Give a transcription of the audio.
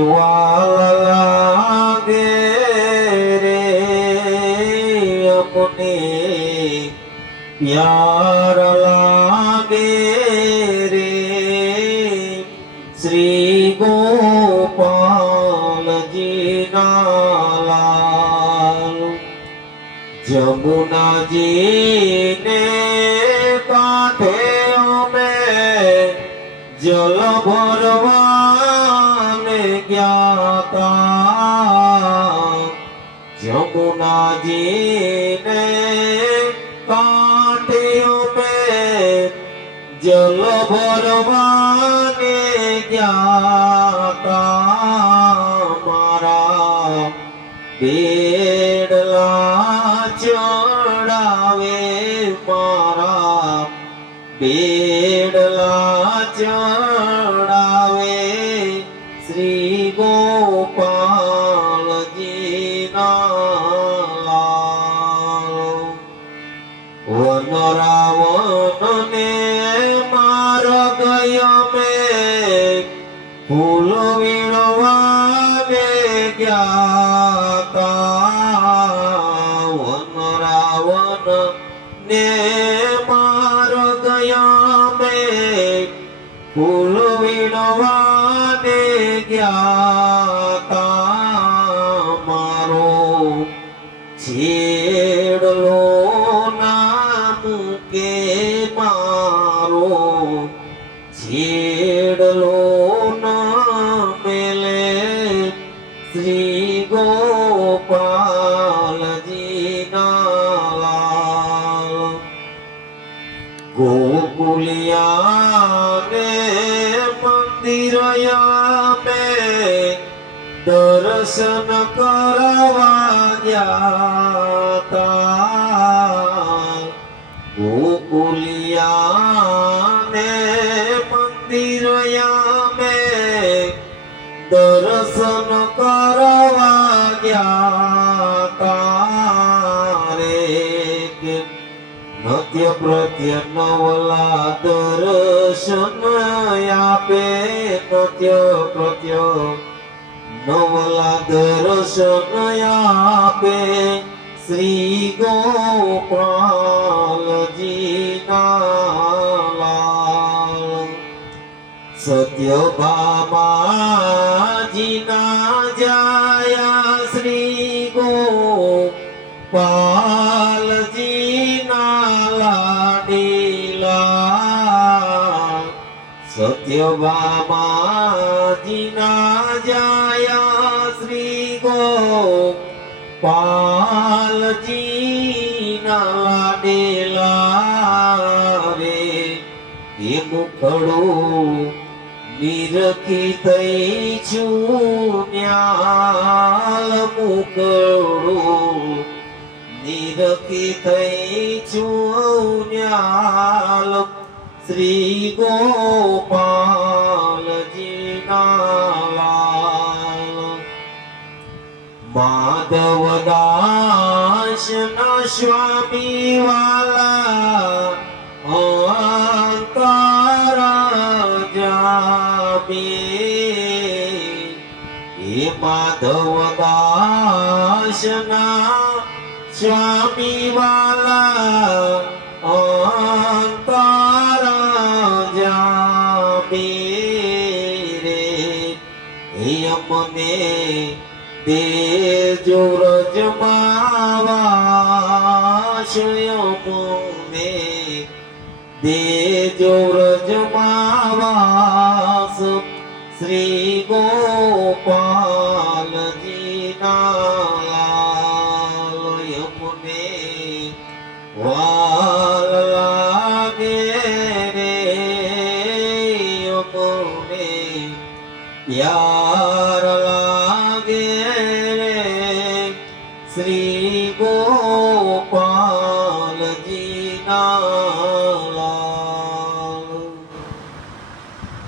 વાલ લાગે રે. અમને પ્યાર લાગે રે. શ્રી ગોપાલજી લાલ જમુનાજીને કાંઠે જલ ભરવાને ગયા તા જમુનાજીને કાંઠે મે જલ ભરવાને ગયા તા મારા બેડલા ચડાવે મારા બેડલા ચડાવે શ્રી ગોપાલજી વન રાવણને માર ગયા મેં ફૂલ વીણવાને ગયા વન રાવણ ને ફૂલ વીણવાને ગયા તા મારો. છેડલો નામ કે મારો. છેડલો ના મેલે શ્રી ગોપાલજી ગોકુલિયાને મંદિર યામે દર્શન કરવા ગયા ગોકુલિયા મંદિર યામે દર્શન નૃત્ય પ્રત્ય નવલા દર્શન આપે નૃત્ય પ્રત્ય નવલા દર્શન આપે. શ્રી ગોપાલજી લાલ સત્ય બાબાજીના જાયા. શ્રી ગોપાલજીના સત્ય બાબાજીના જાયા શ્રી ગોપાલજીના લાડેલા રે એ મુખડું નિરખી થઈ છું ન્યાલ મુકડું નિરખી થઈ છું ન્યાલ શ્રી ગોપાલજી માધવ દાસ ના સ્વામી વાલા એ માધવ દાસ ના સ્વામી વાલા અંકારા જામી રે. એ અમને દેજો રજમાવાશયમને દેજો રજમાવાસ શ્રી ગોપાલજી લાલયમને વાલ લાગે રે અમને પ્યાર శ్రీ గోప